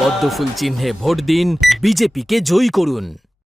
পদ্মফুল চিহ্নে ভোট দিন বিজেপিকে জয়ী করুন।